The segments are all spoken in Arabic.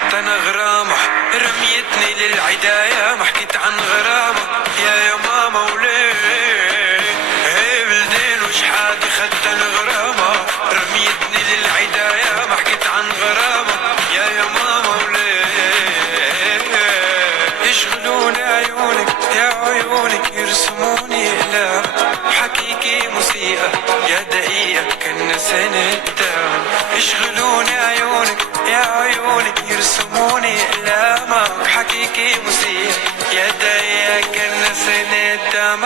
خدت انا غرامة، رميتني للعداية ما حكيت عن غرامة. يا ماما وليه هي بلدين وشحاتي خدت انا غرامة، رميتني للعداية ما حكيت عن غرامة. يا ماما وليه يشغلوني عيونك، يا عيونك يرسموني اقلام، حكيكي موسيقى يا دقيقة كنا سنة دام. يشغلوني عيونك، يا عيونك يرسموني اقلامك، حكيكي موسيقى يا دقيقة كنا سنة دام.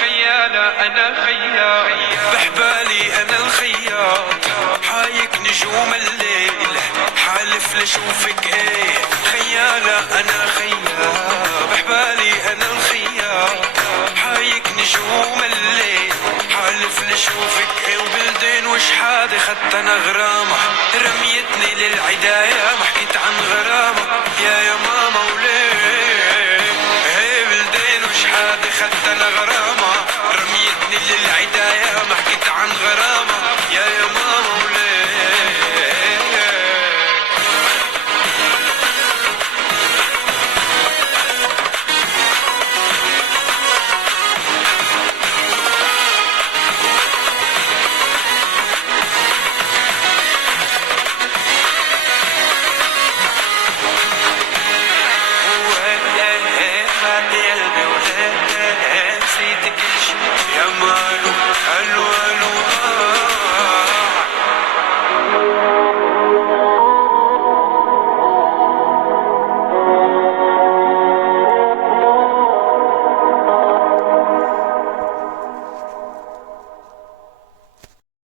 خيالة انا خيال بحبالي انا الخياط، حايك نجوم الليل حالف لشوفك ايه. خيالة انا خيال بحبالي انا الخياط، حايك نجوم الليل حالف لشوفك ايه. وبلدين وشحادي خدت انا غرامة، رميتني للعداية ما حكيت عن غرامة.